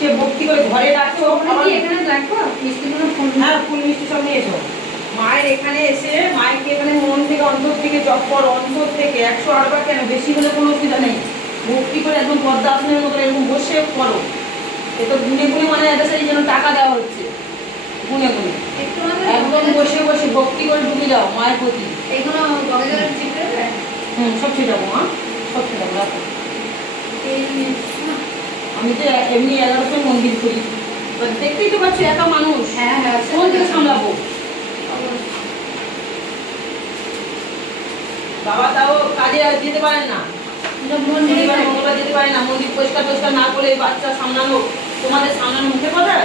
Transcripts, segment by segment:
সে ভক্তি করে ঘরে ডাকছে ও ওখানে কি এখানে রাখব মিষ্টিগুলো হ্যাঁ ফুল মিষ্টি সব নিয়ে এসো। মায়ের এখানে এসে মায়েরকে এখানে মন থেকে অন্তর থেকে জপ কর অন্তর থেকে একশো আটবার কেন বেশি হলে কোনো অসুবিধা নেই। ভক্তি করে একদম পদ্মাসনের মতো এরকম বসে করো এ তো গুনে গুনে মানে একটা সেই জন্য টাকা দেওয়া হচ্ছে গুনে গুনে। একটু একদম বসে বসে ভক্তি করে ঢুকে যাও মায়ের প্রতি। বগেদের হুম সব ছিটাবো মা সব ছিটাবো রাখো। আমি তো এমনি এগারোশো মন্দির করি। দেখতেই তো পাচ্ছি একা মানুষ। হ্যাঁ হ্যাঁ কোন থেকে সামলাবো? বাবা তাও কাজে যেতে পারেন না। মন্দিরে মঙ্গলবার যেতে পারে না। মন্দির পরিষ্কার পরিষ্কার না করে বাচ্চা সামলানো তোমাদের সামলানো মুখে কথা?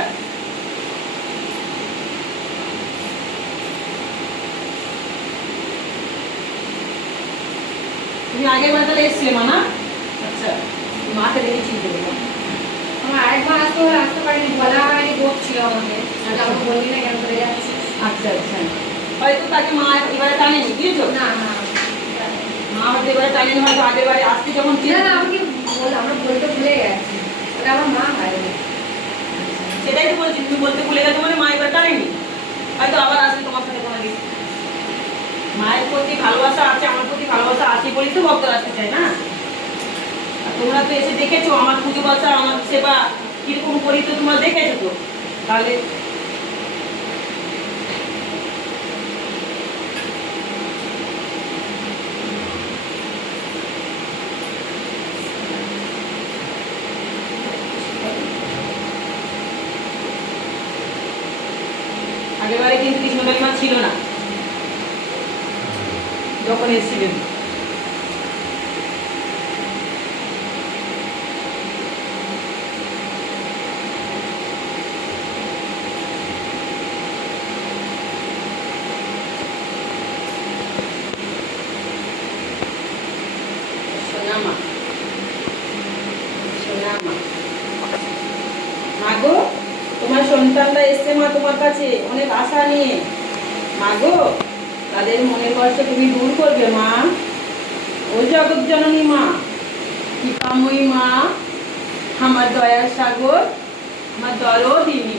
তুমি আগের বার তাহলে এসছিলে মা না? আচ্ছা মাকে দেখে চিনতে পারব আমার আরেকবার আসতে হলে আসতে পারিনি বলা হয়নি বোধ ছিল আমাকে। আজ বললি না কেন করে যাচ্ছিস? আচ্ছা আচ্ছা। হয়তো তাকে মা এবারে টানেনি বুঝেছ? না না মা হয়তো এবারে টানেনি হয়তো আগের বারে আসতে যখন না না আমাকে আমরা বলতে ভুলে গেছি। ওটা আমার মা হয় সেটাই তো বলছি তুমি বলতে ভুলে গেছো মানে মা এবার টানেনি। হয়তো আবার আসবে তোমার সাথে কোনো দিন। মায়ের প্রতি ভালোবাসা আছে আমার প্রতি ভালোবাসা আছে বলেই তো ভক্তরা আসতে চায় না? তোমরা তো এসে দেখেছ আমার পুজো বাসা আমার সেবা কীরকম করি তো তোমরা দেখেছ তো? তাহলে আগেরবারে কিন্তু কৃষ্ণকালী মা ছিল না। যখন এসেছিলেন সোনা মা সোনা মা মাগো তোমার সন্তানরা এসছে মা তোমার কাছে অনেক আশা নিয়ে তাদের মনের কষ্ট তুমি দূর করবে, মা। ও জগৎ জননী মা মা, আমার দয়ার সাগর, আমার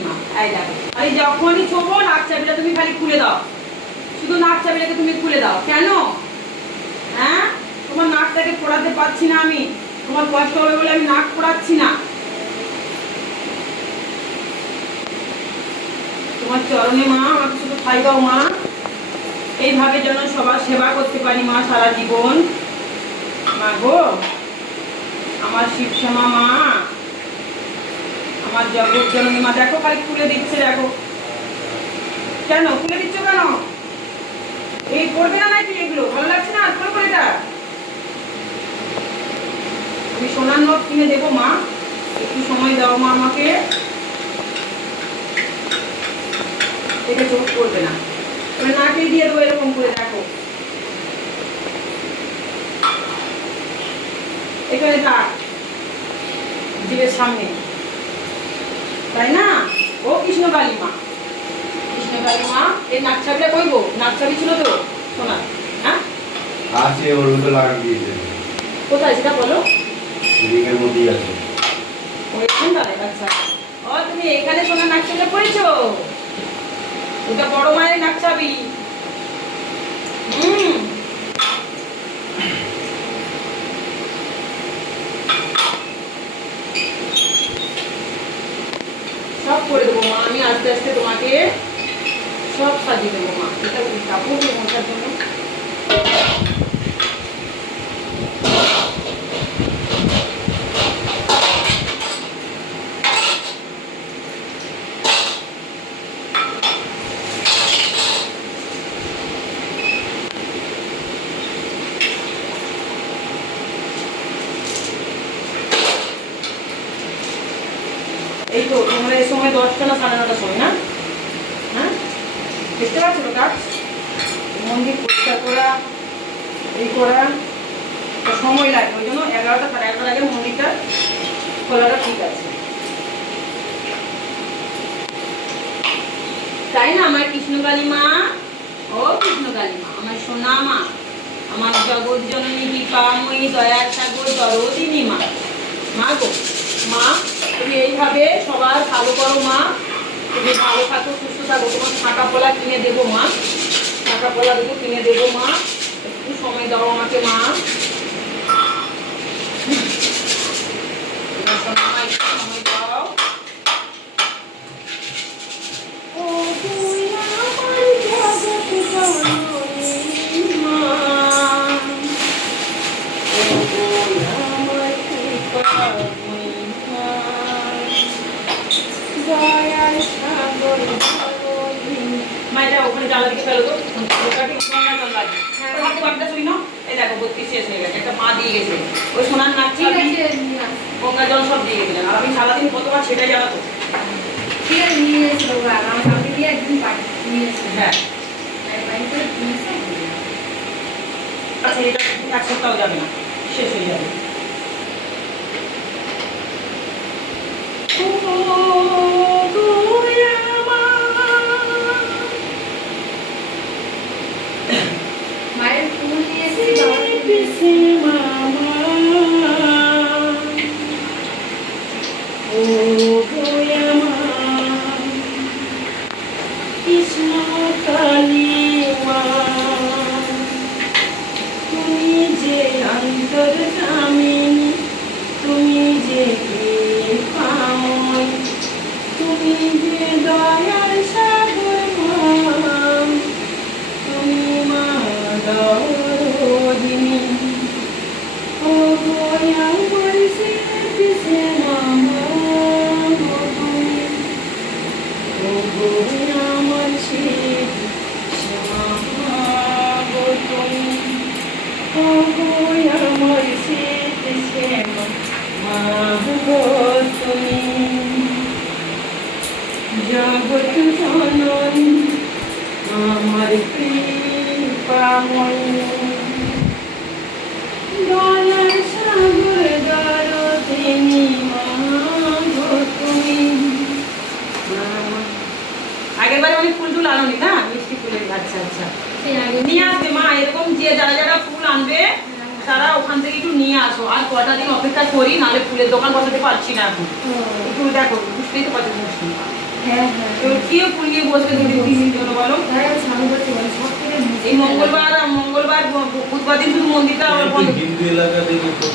মা। এই দেখো যখনই ছোবো, নাক চাবিটা তুমি খালি খুলে দাও। শুধু নাক চাবিটাকে তুমি খুলে দাও। কেন? হ্যাঁ? তোমার নাকটাকে ফোড়াতে পারছি না আমি। তোমার কষ্ট হবে বলে আমি নাক ফোড়াচ্ছি না। তোমার চরণে মা, আমাকে শুধু ঠাই দাও মা। এইভাবে যেন সবার সেবা করতে পারি মা সারা জীবন। মা গো, আমার শিবশ্যামা মা, আমার জগৎ জননী মা, দেখো খালি খুলে দিচ্ছে, দেখো। কেন? খুলে দিচ্ছ কেন? এই করবে না নাকি এগুলো? ভালো লাগছে না? করে করে এটা আমি সোনার নোট কিনে দেবো মা। একটু সময় দাও মা আমাকে। এটা চোখ করবে না। এবার নাকে দিয়ে দেবো এরকম করে দেখো। এখানে থাক জীবের সামনে। তাই না? ও কৃষ্ণ কালী মা কৃষ্ণ কালী মা এই নাক ছাবিটা কইবো নাক ছাবি ছিল তো? শোনা। হ্যাঁ? আছে ওর মতো লাগান দিয়েছে। কোথায়? সেটা বলো। রিংয়ের মধ্যেই আছে। ও এখানটায় আচ্ছা। ও তুমি এখানে সোনা নাক ছাবিটা পড়েছো? বড় মায়ের নাক সব করে দেবো মা, আমি আস্তে আস্তে তোমাকে সব সাজিয়ে দেবো মা। এটা কাপড় মশার জন্য এই তো তোমরা এই সময় দশটা না সাড়ে নটার সময় না হ্যাঁ দেখতে পাচ্ছ তো কাজ মন্দির পরিষ্কার করা এই করা সময় লাগে, ওই জন্য এগারোটা সাড়ে এগারোটার আগে মন্দিরটা খোলাটা ঠিক আছে। তাই না? আমার কৃষ্ণকালী মা ও কৃষ্ণকালী মা, আমার সোনা মা, আমার জগৎ জননী কৃপাময়ী দয়ার সাগর দরদিনী মা। মা গো, মা, তুমি এইভাবে সবার ভালো করো মা। তুমি ভালো থাকো, সুস্থ থাকো, তোমার ফাঁকা পোলা কিনে দেবো মা। ফাঁকা পোলা কিনে দেবো মা। একটু সময় দাও আমাকে মা। মাইটা ওখানে জ্বালা দিকে ফেলো তো ওটাকে সোনার জল লাগে হাতে বাটটা শুনি না? এই দেখো বত্তি শেষ হয়ে গেছে। একটা মা দিয়ে গেছে। ওই সোনার নাচি ঠিক আছে নিয়ে আসো। গঙ্গা জল সব দিয়ে গেছিলেন আর আমি সারাদিন কতবার সেটাই জ্বালাতো ঠিক আছে নিয়ে এসো আমার কাউকে দিয়ে একদিন নিয়ে এসো। হ্যাঁ। আর বাড়িতে নিয়ে এসো। এটা এক সপ্তাহ যাবে না। শেষ হয়ে যাবে। তুমি জগৎ আমার কৃপাময়ী দয়ার সাগর দরদিনী মা গো তুমি আগের বারে অনেক ফুল টুল আনোনি না মিষ্টি ফুলের আচ্ছা আচ্ছা নিয়ে আসবে মা এরকম যে যারা যারা ফুল আনবে তারা ওখান থেকে একটু নিয়ে আসো আর কটা দিন অপেক্ষা করি নাহলে ফুলের দোকান বসাতে পারছি না এখন একটু দেখো বুঝতেই তো পারছি মুশকিল হ্যাঁ হ্যাঁ ফুল নিয়ে বসবে জন্য বলো এই মঙ্গলবার মঙ্গলবার বুধবার দিন শুধু মন্দিরটা আবার বন্ধ হিন্দু এলাকা থেকে তো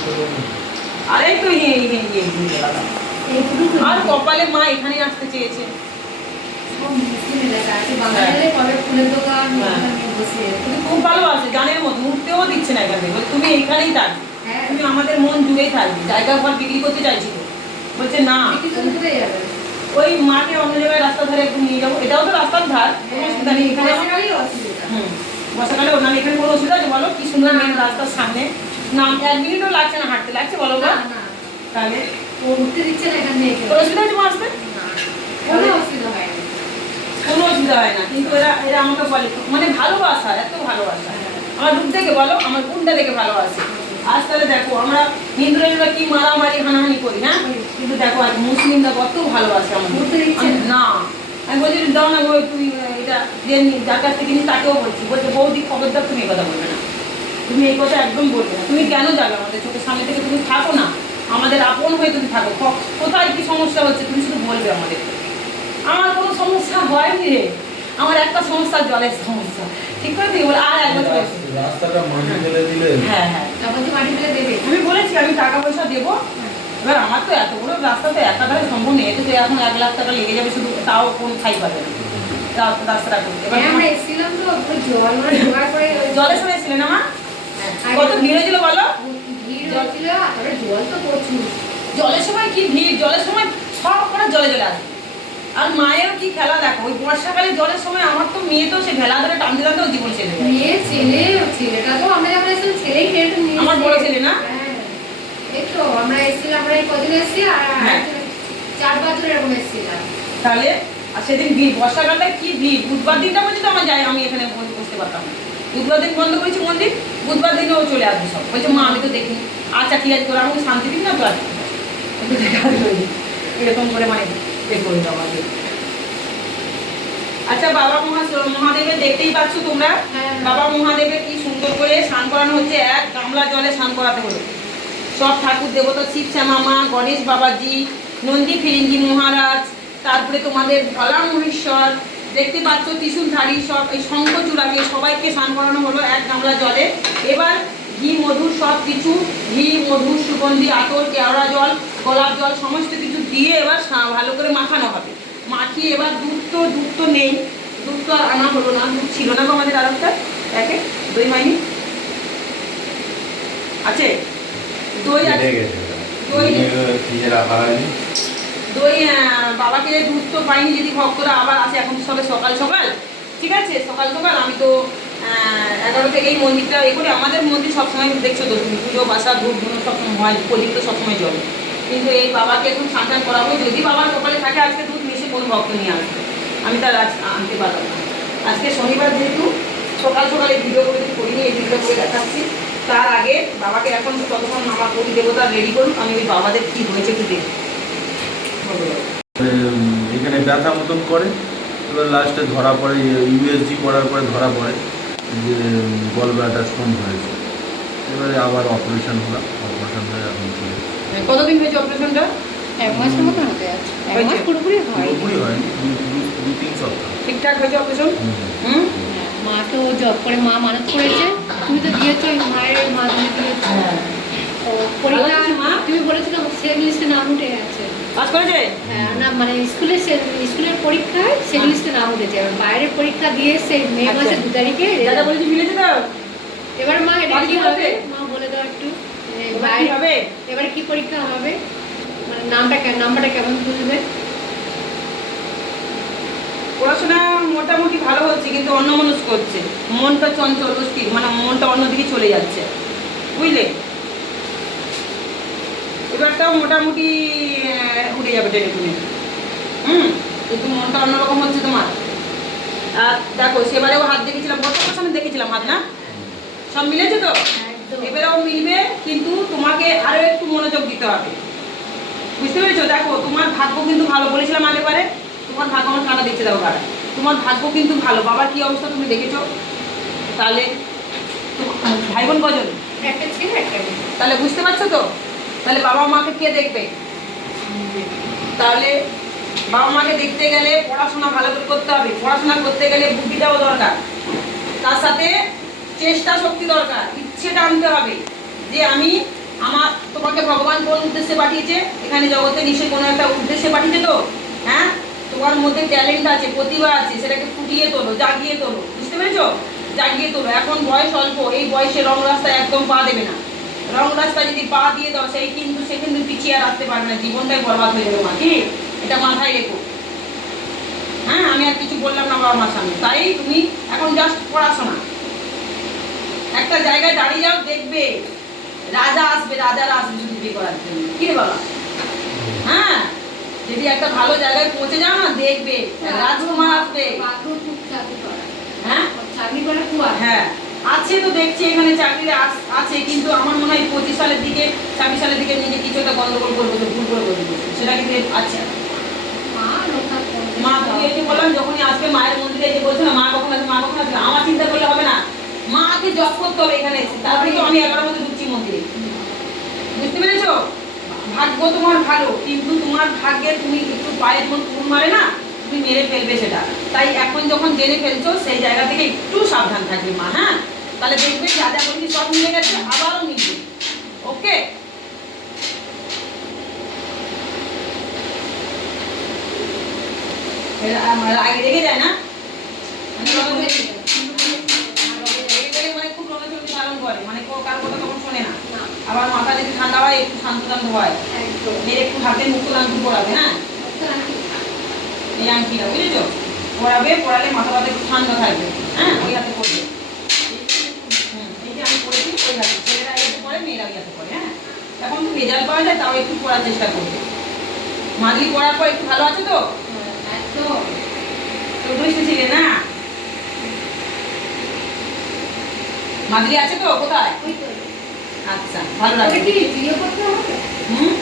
আর কপালে মা এখানে আসতে চেয়েছে সব মুসলিম এলাকা আছে বাঙালিদের কবে ফুলের দোকান হ্যাঁ। বসে। তুমি খুব ভালোবাসে জানের মতো উঠতেও দিচ্ছে না এখানে বলে, তুমি এইখানেই থাকবে হ্যাঁ। তুমি আমাদের মন জুড়েই থাকবে। জায়গা ঘর বিক্রি করতে চাইছিল। বলছে না। ওই মাঠে অন্য জায়গায় রাস্তা ধারে একটু নিয়ে যাব। এটাও তো রাস্তার ধার। অসুবিধা নেই। এখানে বর্ষাকালে ওর নামে এখানে কোনো অসুবিধা আছে বলো? কি সুন্দর মেন রাস্তার সামনে। না এক মিনিটও লাগছে না হাঁটতে। লাগছে বলো তাহলে ও উঠতে দিচ্ছে না এখান থেকে। কোনো অসুবিধা আছে আসতে? কোনো অসুবিধা কোনো অসুবিধা হয় না। কিন্তু এরা এরা আমাকে বলে মানে ভালোবাসা এত ভালোবাসা। আমার রূপ দেখে বলো আমার গুণটা দেখে ভালোবাসে। আজ তাহলে দেখো আমরা হিন্দুরা কি মারামারি হানাহানি করি হ্যাঁ? কিন্তু দেখো আজ মুসলিমরা কত ভালোবাসে আমার না। আমি বলছি দাও না গো তুই এটা যে যার কাছ থেকে কিনিস তাকেও বলছি। বলছে বৌদি খবরদার তুমি এই কথা বলবে না। তুমি এই কথা একদম বলবে না। তুমি কেন যাবে আমাদের চোখের সামনে থেকে? তুমি থাকো না। আমাদের আপন হয়ে তুমি থাকো। কোথায় কি সমস্যা হচ্ছে তুমি শুধু বলবে আমাদের আমার কোনো সমস্যা হয়নি রে। আমার একটা সমস্যা জলের সমস্যা। ঠিক করে দিই বলে আর এক বছর রাস্তাটা মাটি ফেলে দিলে। হ্যাঁ হ্যাঁ। তখন মাটি ফেলে দেবে? আমি বলেছি আমি টাকা পয়সা দেবো। এবার আমার তো এত বড় রাস্তা তো একাধারে সম্ভব নেই। এতে তো এখন এক লাখ টাকা লেগে যাবে শুধু তাও কোন খাই পাবে না। রাস্তাটা করতে। এবার হ্যাঁ আমরা এসেছিলাম তো জল মানে জোগাড় করে জলের সময় এসেছিলেন আমার হ্যাঁ, কত ভিড় হয়েছিল বলো? ভিড় তারপরে জল তো প্রচুর। জলের সময় কি ভিড়? জলের সময় সব করে জলে জলে আসে। আর মায়েরও কি খেলা দেখো? ওই বর্ষাকালে জলের সময় আমার তো মেয়ে তো সে ভেলা ধরে টানতে টানতে ওর জীবন ছেড়ে মেয়ে ছেলে ছেলেটা তো আমরা যখন এসেছিলাম ছেলেই টেন্ট নিয়ে আমার। বড় ছেলে না? হ্যাঁ। এই তো আমরা এসেছিলাম আমরা এই কদিন এসেছি আর হ্যাঁ। চার বছর এরকম এসেছিলাম। তাহলে আর সেদিন ভিড় বর্ষাকালে কি ভিড়? বুধবার দিনটা পর্যন্ত আমার যাই আমি এখানে বসে- বসতে পারতাম বুধবার দিন বন্ধ করেছি মন্দির বুধবার দিনও চলে আসবে সব। বলছে মা আমি তো দেখিনি। আচ্ছা ঠিক আছে তোরা আমাকে শান্তি দিবি না তো। একটু দেখা এরকম করে মানে এ করে দাও আমাকে আচ্ছা বাবা মহা মহাদেবের দেখতেই পাচ্ছ তোমরা? হ্যাঁ। বাবা মহাদেবের কি সুন্দর করে স্নান করানো হচ্ছে এক গামলা জলে স্নান করাতে হলো। সব ঠাকুর দেবতা শিব শ্যামা মা গণেশ বাবাজি নন্দী ফিরিঙ্গি মহারাজ তারপরে তোমাদের ভলা মহেশ্বর দেখতে পাচ্ছ ত্রিশুলধারী সব এই শঙ্খচূড়াকে সবাইকে স্নান করানো হলো এক গামলা জলে। এবার ঘি মধু সব কিছু ঘি মধু সুগন্ধি আতর কেওড়া জল গোলাপ জল সমস্ত কিছু দিয়ে এবার ভালো করে মাখানো হবে। মাখিয়ে এবার দুধ তো দুধ তো নেই। দুধ তো আনা হলো না দুধ ছিল না আমাদের আর একটা প্যাকেট দই হয়নি। আছে? দই আছে। দই দই বাবাকে দুধ তো পাইনি যদি ভক্তরা আবার আসে এখন সবে সকাল সকাল ঠিক আছে? সকাল সকাল আমি তো এগারো এই মন্দিরটা এ করে আমাদের মন্দির সবসময় দেখছ তো, তুমি পুজো, বাসা, ধূপ, ধুনো সবসময় হয় প্রদীপ তো সবসময় জল। কিন্তু এই বাবাকে এখন স্নান করাবো, যদি বাবার কপালে থাকে, আজকে দুধ মিশে কোনো ভক্ত নিয়ে আসবে? আমি তার আজ আনতে পারলাম না। আজকে শনিবার যেহেতু, সকাল সকালে ভিডিও করে করিনি, এই ভিডিও করে দেখাচ্ছি। তার আগে বাবাকে এখন ততক্ষণ আমার প্রতি দেবতা রেডি করুন আমি ওই বাবাদের কী হয়েছে একটু দেখি। এখানে ব্যথা মতন করে, এবার লাস্টে ধরা পড়ে ইউএসজি করার পরে ধরা পড়ে। যে গল ব্লাডার স্টোন হয়েছে। এবারে আবার অপারেশন হলো অপারেশন হয়ে এখন চলে কতদিন হয়েছে অপারেশনটা এক মাসের মতো হতে আছে এক মাস পুরোপুরি হয়। পুরোপুরি হয় দু- তিন সপ্তাহ। ঠিকঠাক হয়েছে অপারেশন হুম। হুম? মাকে ও জব করে মা মানত করেছে। তুমি তো দিয়েছ মায়ের তুমি দিয়েছ। ও পরীক্ষা ভালো আছে মা? তুমি বলেছিলে সেক লিস্টে নাম উঠে গেছে। কাজ করেছে? হ্যাঁ, না মানে স্কুলের স্কুলের পরীক্ষায় সেক লিস্টে নাম উঠেছে। আর বাইরের পরীক্ষা দিয়ে সেই মে আচ্ছা। মাসের দু তারিখে দাদা বলেছি মিলেছে তো এবার মা এটা কি কি হবে? হবে? মা বলে দাও একটু। এ, এবার কি বাইরে হবে? এবার কি পরীক্ষা হবে? মানে নামটা নাম্বারটা কেমন তুলবে? পড়াশোনা মোটামুটি ভালো হচ্ছে কিন্তু অন্য মানুষ করছে মনটা চঞ্চল মানে মনটা অন্যদিকে চলে যাচ্ছে। বুঝলে? এবারটাও মোটামুটি উঠে যাবে টেলিফোনে হুম? কিন্তু মনটা অন্যরকম হচ্ছে তোমার। আর দেখো সেবারেও হাত দেখেছিলাম বছর সামনে দেখেছিলাম হাত না? সব মিলেছে তো? এবারেও মিলবে কিন্তু তোমাকে আরও একটু মনোযোগ দিতে হবে। বুঝতে পেরেছ? দেখো তোমার ভাগ্য কিন্তু ভালো বলেছিলাম আগে পারে তোমার ভাগ্য আমার কাটা দিচ্ছে দাও কারা তোমার ভাগ্য কিন্তু ভালো বাবার কি অবস্থা তুমি দেখেছ? তাহলে ভাই বোন কজন? তাহলে বুঝতে পারছ তো? তাহলে বাবা মাকে কে দেখবে? তাহলে বাবা মাকে দেখতে গেলে পড়াশোনা ভালো করে করতে হবে। পড়াশোনা করতে গেলে বুদ্ধিটাও দরকার। তার সাথে চেষ্টা শক্তি দরকার। ইচ্ছেটা আনতে হবে যে আমি আমার, তোমাকে ভগবান কোন উদ্দেশ্যে পাঠিয়েছে? এখানে জগতে নিশ্চয়ই কোনো একটা উদ্দেশ্যে পাঠিয়েছে তো? হ্যাঁ? তোমার মধ্যে ট্যালেন্ট আছে, প্রতিভা আছে, সেটাকে ফুটিয়ে তোলো, জাগিয়ে তোলো। বুঝতে পেরেছ? জাগিয়ে তোলো। এখন বয়স অল্প, এই বয়সে রং রাস্তায় একদম পা দেবে না। রং রাস্তায় যদি পা দিয়ে দাও সেই কিন্তু সে কিন্তু পিছিয়ে আর আসতে পারবে না জীবনটাই বরবাদ হয়ে যাবে মা। কি? এটা মাথায় রেখো। হ্যাঁ আমি আর কিছু বললাম না বাবা মার সামনে। তাই তুমি এখন জাস্ট পড়াশোনা। একটা জায়গায় দাঁড়িয়ে যাও দেখবে রাজা আসবে রাজারা আসবে শুধু বিয়ে করার জন্য। কি রে বাবা? হ্যাঁ যদি একটা ভালো জায়গায় পৌঁছে যাও না দেখবে রাজকুমার আসবে। হ্যাঁ? হ্যাঁ। আছে তো দেখছি এখানে চাকরি আছে কিন্তু আমার মনে হয় পঁচিশ সালের দিকে ছাব্বিশ সালের দিকে নিজে কিছু একটা গন্ডগোল করব তো ভুল করে বলব সেটা কিন্তু আছে। মা তুমি বললাম যখনই আসবে মায়ের মন্দিরে যে বলছো না মা কখন আসবে মা কখন আসবে আমার চিন্তা করলে হবে না। মাকে জপ করতে হবে এখানে এসে তারপরে তো আমি এগারো মধ্যে ঢুকছি মন্দিরে। বুঝতে পেরেছ? ভাগ্য তোমার ভালো কিন্তু তোমার ভাগ্যে তুমি একটু পায়ে যখন কুকুর মারে না তুমি মেরে ফেলবে সেটা। তাই এখন যখন জেনে ফেলছো সেই জায়গা থেকে একটু সাবধান থাকবে মা হ্যাঁ? তাহলে দেখবে যা যা বলছি সব মিলে গেছে আবারও মিলবে। ওকে? আগে রেগে যায় না? মানে আবার মাথা যদি ঠান্ডা হয় একটু শান্ত শান্ত হয়। একটু হাতে মুক্ত দান্ত পড়াবে হ্যাঁ? রক্ষা রাখি। এই আংটিটা বুঝেছ? পড়াবে পড়ালে মাথা ব্যথা একটু ঠান্ডা থাকবে হ্যাঁ? ওই হাতে পড়বে। আমি পড়েছি ওই হাতে ছেলেরা এই পড়ে মেয়েরা ওই পড়ে হ্যাঁ তো পড়ার পর একটু ভালো আছে তো না মাদলি আছে তো কোথায় আচ্ছা ভালো কি করতে হবে হুম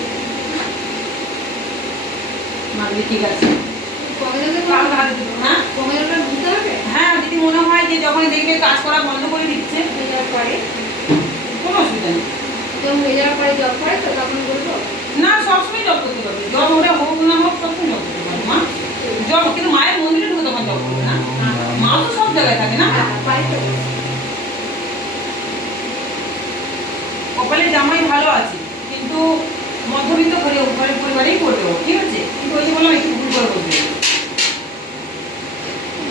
মাদলি ঠিক আছে হ্যাঁ দিদি মনে হয় যে যখন দেখবে কাজ করা বন্ধ করে দিচ্ছে, হয়ে, পরে। কোনো অসুবিধা নেই। যখন হয়ে যাওয়ার পরে জব করে তো তখন বলব? না সবসময় জব করতে পারবে জব ওটা হোক না হোক সবসময় জব করতে পারবে মা। জব কিন্তু মায়ের মন্দিরে ঢুকে তখন জব করবে না। মা তো সব জায়গায় থাকে না। হ্যাঁ, কপালে জামাই ভালো আছে কিন্তু মধ্যবিত্ত ঘরে ঘরের পরিবারেই করবে ও, ঠিক আছে? কিন্তু ওই যে বললাম একটু ভুল করে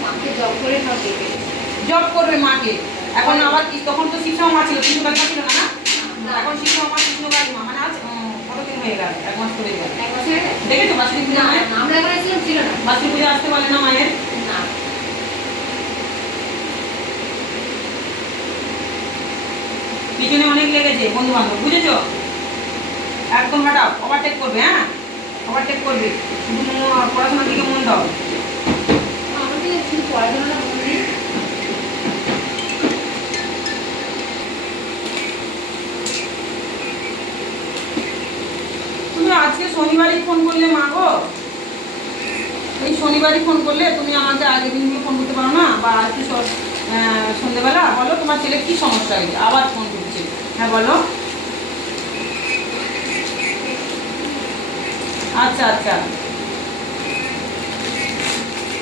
মাকে জব করে জব করবে মাকে। এখন আবার কি তখন তো শিক্ষা মা ছিল কৃষ্ণ কালী ছিল না না? এখন শিক্ষা মা কৃষ্ণ কালী মা মানে আজ উম, কতদিন হয়ে গেল? এক মাস করে গেল। এক বছর আগে? দেখেছ বাসুরি পূজা না মায়ের? না, আমরা এখানে ছিলাম ছিল না। বাসুরি পূজা আসতে পারে না মায়ের? না। পিছনে অনেক লেগেছে বন্ধু বান্ধব বুঝেছ? একদম হাঁটাও ওভারটেক করবে হ্যাঁ? ওভারটেক করবে। শুধু পড়াশোনার দিকে মন দাও। আমাদের শুধু পড়াশোনাটা মন দিই তুমি আজকে শনিবারই ফোন করলে মা গো? এই শনিবারই ফোন করলে তুমি আমাকে আগের দিনগুলো ফোন করতে পারো না? বা আজকে সন্ধ্যেবেলা বলো তোমার ছেলে কি সমস্যা হয়েছে? আবার ফোন করছে। হ্যাঁ বলো। আচ্ছা আচ্ছা।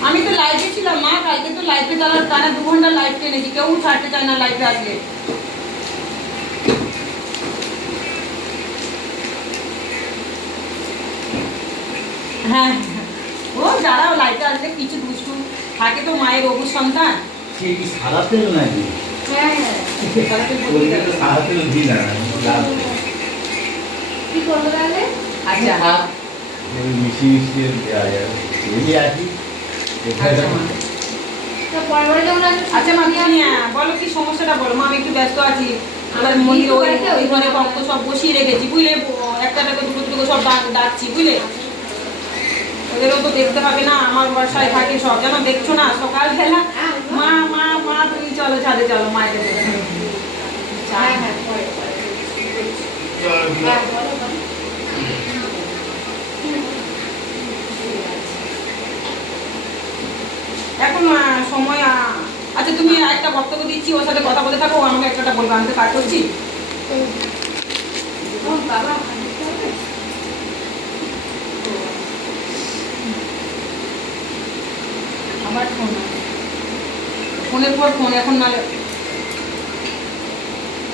আমি তো লাইভে ছিলাম মা, কালকে তো লাইভে তারা টানা দু ঘণ্টা লাইভ টেনেছি। কেউ ছাড়তে চায় না লাইভে আসলে হ্যাঁ। ও যারা লাইটে আসলে কিছু দুষ্টু থাকে তো মায়ের অবু সন্তান। কি সাদা তেল নাকি? হ্যাঁ হ্যাঁ। করব তাহলে? আচ্ছা। মিশি মিশি দেওয়া যায়। এই আচ্ছা আচ্ছা বলো কি সমস্যাটা বলো। মা আমি একটু ব্যস্ত আছি। আমার মন্দির ওই ঘরে ভক্ত সব বসিয়ে রেখেছি বুঝলে? একটা টাকা দুটো দুটো সব ডাক- ডাকছি বুঝলে? ওদেরও তো দেখতে হবে না আমার বাসায় থাকে সব। যেন দেখছ না সকালবেলা মা মা মা তুমি চলো ছাদে চলো মায়ের হ্যাঁ হ্যাঁ এখন সময় আচ্ছা তুমি একটা বক্তব্য দিচ্ছি ওর সাথে কথা বলে থাকো আমাকে একটা বলবে আমি তো কাজ করছি। বাবা আবার ফোন ফোনের পর ফোন এখন নালে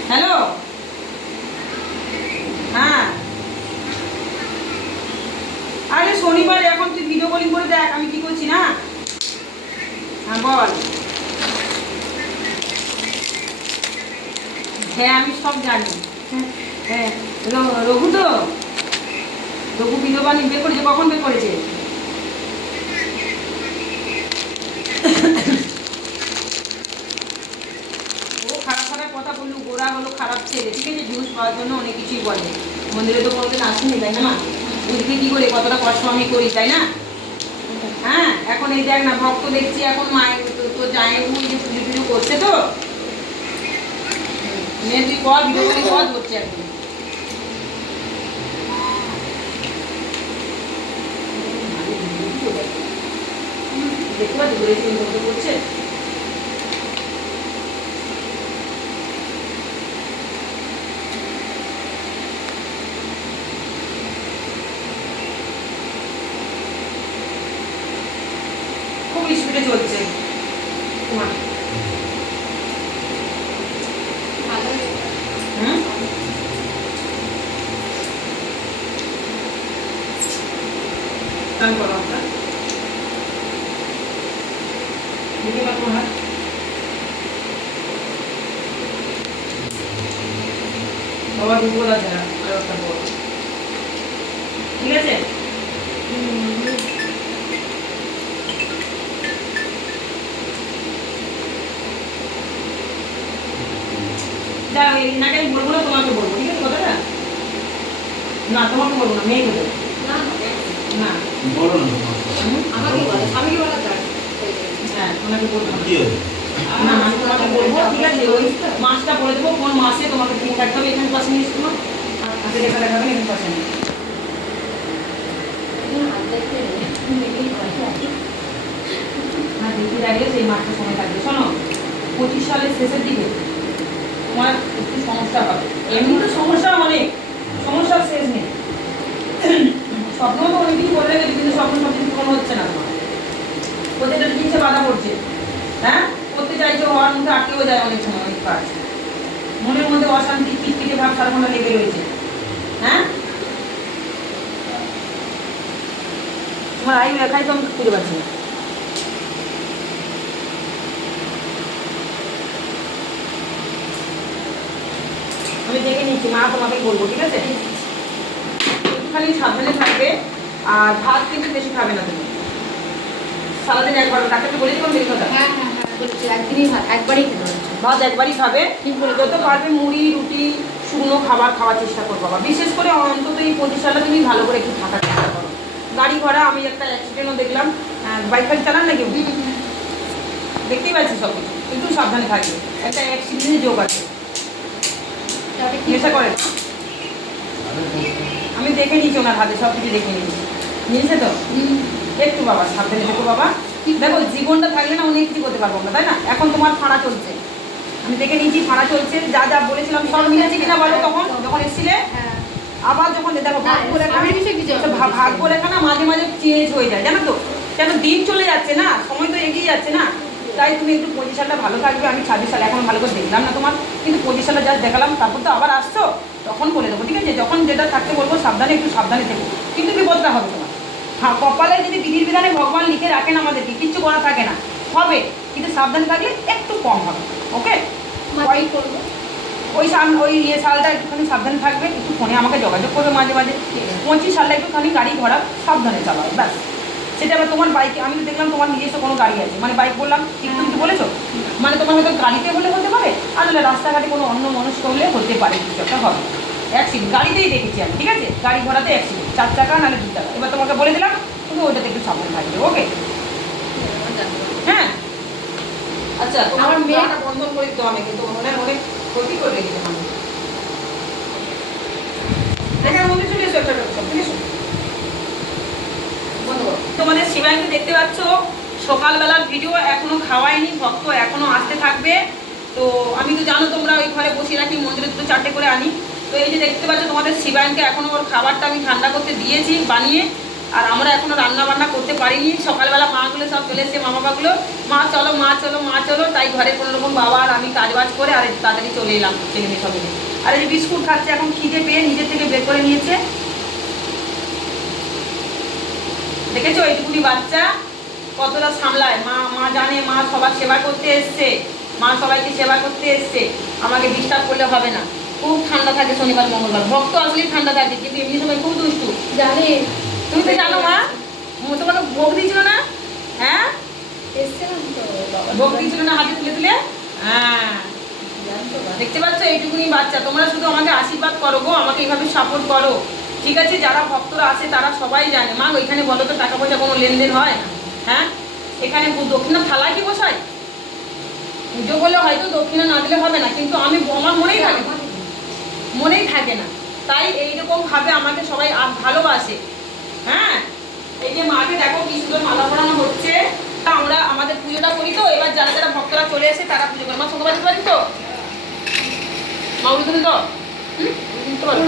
হ্যালো হ্যাঁ। আরে শনিবার এখন তুই ভিডিও কলিং করে দেখ আমি কি করছি না? হ্যাঁ বল। হ্যাঁ আমি সব জানি। হ্যাঁ, রঘু তো? রঘু বিধবা নি বের করেছে কখন বের করেছে ও খারাপ খারাপ কথা বললু গোড়া হলো খারাপ ছেলে পাওয়ার জন্য অনেক কিছুই বলে। মন্দিরে তো কোনোদিন আসেনি, তাই না বুঝবি কি করে? কতটা কষ্ট আমি করি, তাই না? হ্যাঁ এখন এই দেখ না, ভক্ত দেখছি এখন মায়ের তো তো যায় যে পুজো টুজো করছে তো। তুই কর ভিডিও করে কর করছে এখন। দেখতে পাচ্ছি ঘুরে করছে স্পিডে চলছে তোমার ভালো হুম টান করো আমরা দিকে বা তোমার হাত। বাবা বিপদ আছে না আর একটা বড় ঠিক আছে যা এই নাকে আমি বলব না তোমাকে বলব ঠিক আছে কথাটা না তোমাকে বলব না মেয়েকে বলব না না না বলো না হুম? আমাকে বলো আমি কি বলা তার হ্যাঁ তোমাকে বলব না কি পঁচিশ সালের শেষের দিকে তোমার সমস্যা হবে। এমনি তো সমস্যা অনেক সমস্যার শেষ নেই। স্বপ্ন তো অনেকদিন করে রেখেছি কিন্তু স্বপ্ন সব কিছু পূরণ হচ্ছে না তোমার। প্রত্যেকটা জিনিসে বাধা পড়ছে। হ্যাঁ? করতে চাইছো হওয়ার মধ্যে আটকেও যায় অনেক সময়, অনেক কাজ। মনের মধ্যে অশান্তি, খিটখিটে ভাব সারাক্ষণ লেগে রয়েছে। হ্যাঁ? তোমার আয়ু লেখাই তো আমি খুঁজে পাচ্ছি না। আমি দেখে নিচ্ছি, মা তোমাকে বলব, ঠিক আছে? একটুখানি সাবধানে থাকবে, আর ভাত কিন্তু বেশি খাবে না তুমি। সারাদিন একবার ডাক্তারকে বলেছি কোন বেশি হ্যাঁ হ্যাঁ। একদিনই একবারই খেতে ভাত একবারই খাবে। যত পারবে মুড়ি রুটি শুকনো খাবার খাওয়ার চেষ্টা করব বাবা বিশেষ করে অন্তত এই তুমি ভালো করে একটু থাকার চেষ্টা করো। গাড়ি ঘোড়া আমি একটা অ্যাক্সিডেন্টও দেখলাম। বাইক ফাইক চালান দেখতেই পাচ্ছি সব কিছু। একটু সাবধানে থাকবে। একটা অ্যাক্সিডেন্টের যোগ আছে। নেশা করে আমি দেখে নিয়েছি ওনার হাতে সব কিছু দেখে নিয়েছি নিয়েছে তো? একটু বাবা সাবধানে দেখো বাবা। ঠিক দেখো জীবনটা থাকলে না অনেক কিছু করতে পারব আমরা তাই না? এখন তোমার ফাঁড়া চলছে। আমি দেখে নিয়েছি ফাঁড়া চলছে। যা যা বলেছিলাম সব মিলেছে কিনা বলো তখন? যখন এসেছিলে? আবার যখন দেখো না, ভাগ্যরেখা স্বামীর বিষয়ে কিছু আচ্ছা, ভা- ভাগ্যরেখা না মাঝে মাঝে চেঞ্জ হয়ে যায় জানো তো? কেন দিন চলে যাচ্ছে না সময় তো এগিয়ে যাচ্ছে না। তাই তুমি একটু পঁচিশ সালটা ভালো থাকবে আমি ছাব্বিশ সালে এখন ভালো করে দেখলাম না তোমার। কিন্তু পঁচিশ সালে যা দেখালাম তারপর তো আবার আসছো তখন বলে দেবো ঠিক আছে? যখন যেটা থাকতে বলব সাবধানে একটু সাবধানে থেকো। কিন্তু বিপদটা হবে। হ্যাঁ কপালে যদি বিধির বিধানে ভগবান লিখে রাখেন আমাদেরকে কিচ্ছু করা থাকে না। হবে কিন্তু সাবধানে থাকলে একটু কম হবে ওকে? করব ওই সাল ওই ইয়ে সালটা একটুখানি সাবধানে থাকবে একটু ফোনে আমাকে যোগাযোগ করবে মাঝে মাঝে। পঁচিশ সালটা একটুখানি গাড়ি ঘোড়া সাবধানে চালাও ব্যাস। সেটা আবার তোমার বাইকে আমি তো দেখলাম তোমার নিজস্ব কোনো গাড়ি আছে। মানে বাইক বললাম ঠিক তুমি কি বলেছ? মানে তোমার হয়তো গাড়িতে হলে হতে পারে আর নাহলে রাস্তাঘাটে কোনো অন্য মানুষ হলে হতে পারে কিছু একটা হবে। অ্যাক্সিডেন্ট গাড়িতেই দেখেছি আমি ঠিক আছে? গাড়ি ঘোড়াতে অ্যাক্সিডেন্ট চার চাকা নাহলে দু চাকা। এবার তোমাকে বলে দিলাম তুমি ওইটাতে একটু সাবধানে থাকবে ওকে হ্যাঁ। আচ্ছা আমার মেয়েটা বন্ধন করে দিতে হবে কিন্তু মনে অনেক ক্ষতি করে। তোমাদের শিবাইকে দেখতে পাচ্ছ সকালবেলার ভিডিও এখনও খাওয়ায়নি ভক্ত এখনও আসতে থাকবে। তো আমি তো জানো তোমরা ওই ঘরে বসে রাখি মন্দিরে দুটো চারটে করে আনি। তো এই যে দেখতে পাচ্ছ, তোমাদের শিবায়নকে এখনও ওর খাবারটা আমি ঠান্ডা করতে দিয়েছি, বানিয়ে, আর আমরা এখনও রান্না বান্না করতে পারিনি। সকালবেলা মাগুলো সব চলে এসছে মা বাবাগুলো। মা, চলো মা চলো মা, চলো। তাই ঘরে কোনো রকম বাবা আর আমি কাজ বাজ করে আর তাড়াতাড়ি চলে এলাম ছেলে মেয়ে সব মিলে। আর এই যে বিস্কুট খাচ্ছে, এখন খিদে পেয়ে নিজের থেকে বের করে নিয়েছে। দেখেছ? এইটুকুনি বাচ্চা কতটা সামলায়। মা মা জানে, মা সবার সেবা করতে এসছে। মা সবাইকে সেবা করতে এসছে। আমাকে ডিস্টার্ব করলে হবে না। খুব ঠান্ডা থাকে শনিবার মঙ্গলবার। ভক্ত আসলেই ঠান্ডা থাকে কিন্তু এমনি সময় খুব দুষ্টু। জানে। তুমি তো জানো মা তোমাকে ভোগ দিয়েছিল না হ্যাঁ? ভোগ দিয়েছিল না হাতে তুলে তুলে হ্যাঁ। দেখতে পাচ্ছ এইটুকুনি বাচ্চা। তোমরা শুধু আমাকে আশীর্বাদ করো গো আমাকে এইভাবে সাপোর্ট করো। ঠিক আছে যারা ভক্তরা আছে তারা সবাই জানে। মা ওইখানে বলো তো টাকা পয়সা কোনো লেনদেন হয়? হ্যাঁ? এখানে দক্ষিণা থালায় কি বসায়? পুজো বলে হয়তো দক্ষিণা না দিলে হবে না কিন্তু আমি আমার মনেই থাকে। মনেই থাকে না। তাই এইরকম ভাবে আমাকে সবাই আ- ভালোবাসে। হ্যাঁ? এই যে মাকে দেখো কি সুন্দর মালা পরানো হচ্ছে। তা আমরা আমাদের পুজোটা করি তো এবার যারা যারা ভক্তরা চলে এসে তারা পুজো করে মা সঙ্গে বাড়িতে পারি তো? মা তুমি তো পারবে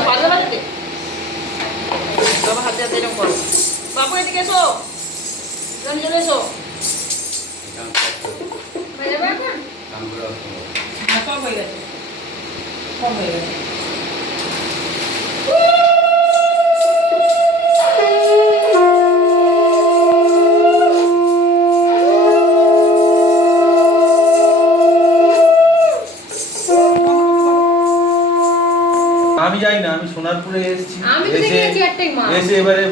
বাজাতে বাবা হাতে হাতে এরকম করো। বাবু এদিকে এসো। চলে এসো। হয়ে হ্যাঁ হয়ে গেছে। হয়ে গেছে আমি যাই না আমি সোনারপুরে এসেছি। এসে এবারে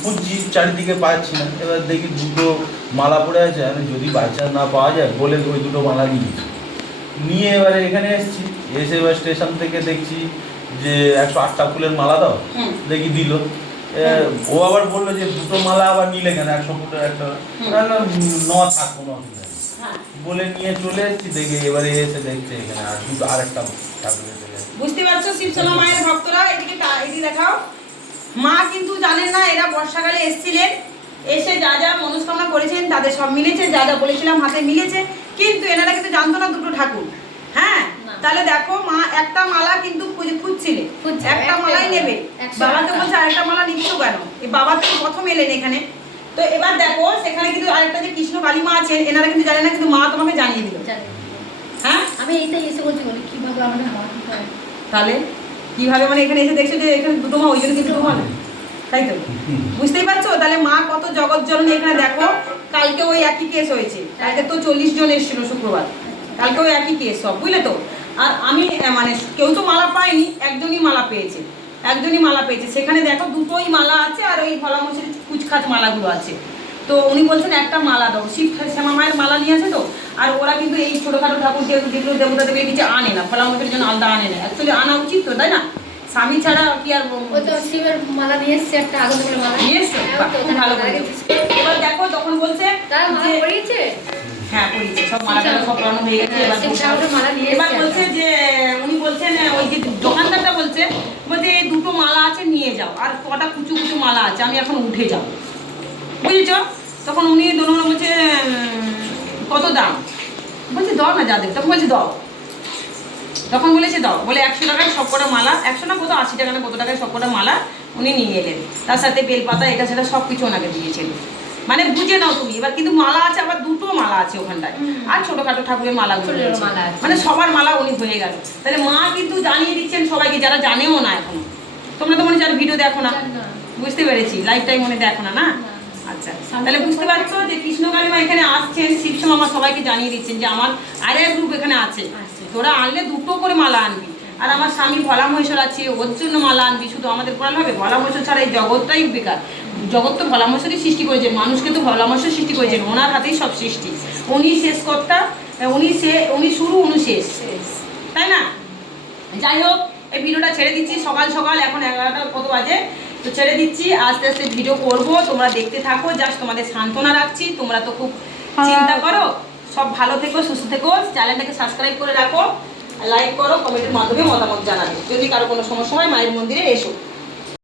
খুঁজছি চারিদিকে পাচ্ছি না। এবার দেখি দুটো মালা পড়ে আছে আমি যদি বাচ্চা না পাওয়া যায় বলে ওই দুটো মালা নিয়েছি নিয়ে এবারে এখানে এসেছি। এসে এবার স্টেশন থেকে দেখছি যে একশো আটটা ফুলের মালা দাও দেখি দিল। ও আবার বলল যে দুটো মালা আবার নিলে কেন? একশো ফুটের একটা। না, থাক কোনো অসুবিধা হ্যাঁ। বলে নিয়ে চলে এসেছি দেখি এবারে এসে দেখছে এখানে আর দুটো আর একটা ঠাকুর এসে গেছে। বুঝতে পারছ শিবসোনা মায়ের ভক্তরা এদিকে এদিকে দেখাও। মা কিন্তু জানেন না এরা বর্ষাকালে এসেছিলেন। এসে যা যা মনস্কামনা করেছেন তাদের সব মিলেছে যা যা বলেছিলাম হাতে মিলেছে। কিন্তু এনারা কিন্তু জানতো না দুটো ঠাকুর। হ্যাঁ? তাহলে দেখো মা একটা মালা কিন্তু খুঁজে খুঁজছিলে। খুঁজছে, একটা মালাই নেবে। বাবাকে বলছে আরেকটা মালা নিচ্ছ কেন? এই বাবা তো প্রথম এলেন এখানে। তো এবার দেখো সেখানে কিন্তু আরেকটা যে কৃষ্ণ কালী মা আছেন এনারা কিন্তু জানে না কিন্তু মা তোমাকে জানিয়ে দিল। হ্যাঁ? আমি এইটাই এসে বলছি বলি কীভাবে আমাদের আমার তাহলে কীভাবে? মানে এখানে এসে দেখছ যে এখানে দুটো মা ওই জন্য কিন্তু দুটো মা তাই তো? বুঝতেই পারছ? তাহলে মা কত জগৎ জননী এখানে দেখো। কালকে ওই একই কেস হয়েছে। কালকে তো চল্লিশ জন এসেছিল শুক্রবার। কালকে ওই একই কেস সব, বুঝলে তো? আর আমি মানে কেউ তো মালা পায়নি, একজনই মালা পেয়েছে। একজনই মালা পেয়েছে। সেখানে দেখো দুটোই মালা আছে আর ওই ভোলা মশারি কুচখাচ মালাগুলো আছে। তো উনি বলছেন, একটা মালা দাও। শিব শ্যামা মায়ের মালা নিয়ে আসে তো? আর ওরা কিন্তু এই ছোটোখাটো ঠাকুর যেগুলো দেবতা দেবী কিছু আনে না। ভোলা মশারির জন্য আলাদা আনে না। অ্যাকচুয়ালি আনা উচিত তো, তাই না? স্বামী ছাড়া কি আর ওই তো শিবের মালা নিয়ে এসছে একটা বলে মালা। নিয়ে এসছো? হ্যাঁ, ভালো এবার দেখো তখন বলছে তারা মালা পরিয়েছে? হ্যাঁ সব মালা সব পরানো হয়ে গেছে। এবার মালা নিয়ে এবার বলছে যে উনি বলছেন ওই যে দোকানদারটা বলছে বলছে এই দুটো মালা আছে নিয়ে যাও। আর কটা কুচু কুচু মালা আছে আমি এখন উঠে যাব। বুঝেছ? তখন উনি দোনো বলছে কত দাম? বলছে দাও না যাদের। তখন বলছে দাও। তখন বলেছে দাও। বলে একশো টাকায় সব কটা মালা একশো না কত আশি টাকা না কত টাকায় সব কটা মালা উনি নিয়ে এলেন। তার সাথে বেলপাতা এটা সেটা সব কিছু ওনাকে দিয়েছেন। মানে বুঝে নাও তুমি এবার কিন্তু মালা আছে আবার দুটো মালা আছে ওখানটায়। আর ছোটখাটো ঠাকুরের। মালা মানে সবার মালা উনি হয়ে গেল। তাহলে মা কিন্তু জানিয়ে দিচ্ছেন সবাইকে যারা জানেও না এখন। তোমরা তো মনে হচ্ছে আর ভিডিও দেখো না। বুঝতে পেরেছি লাইফ টাইম মনে দেখো না না। আচ্ছা তাহলে বুঝতে পারছ যে কৃষ্ণ কালিমা এখানে আসছেন শিবসম আমার সবাইকে জানিয়ে দিচ্ছেন যে আমার আরে গ্রুপ এখানে আছে। আছে। তোরা আনলে দুটো করে মালা আনবি। আর আমার স্বামী ভোলা মহেশ্বর আছে ওর জন্য মালা আনবি শুধু আমাদের পড়ালে হবে ভোলা মহেশ্বর ছাড়া এই জগৎটাই বেকার। জগৎ তো ভোলা মহেশ্বরই সৃষ্টি করেছেন মানুষকে তো ভোলা মহেশ্বর সৃষ্টি করেছেন ওনার হাতেই সব সৃষ্টি। উনি শেষ কর্তা উনি সে উনি শুরু উনি শেষ। তাই না? যাই হোক এই ভিডিওটা ছেড়ে দিচ্ছি। সকাল সকাল এখন এগারোটা কত বাজে? তো ছেড়ে দিচ্ছি আস্তে আস্তে ভিডিও করব। তোমরা দেখতে থাকো জাস্ট তোমাদের সান্ত্বনা রাখছি। তোমরা তো খুব চিন্তা করো। সব ভালো থেকো, সুস্থ থেকো। চ্যানেলটাকে সাবস্ক্রাইব করে রাখো লাইক করো কমেন্টের মাধ্যমে মতামত জানাবে। যদি কারও কোনো সমস্যা হয়, মায়ের মন্দিরে এসো।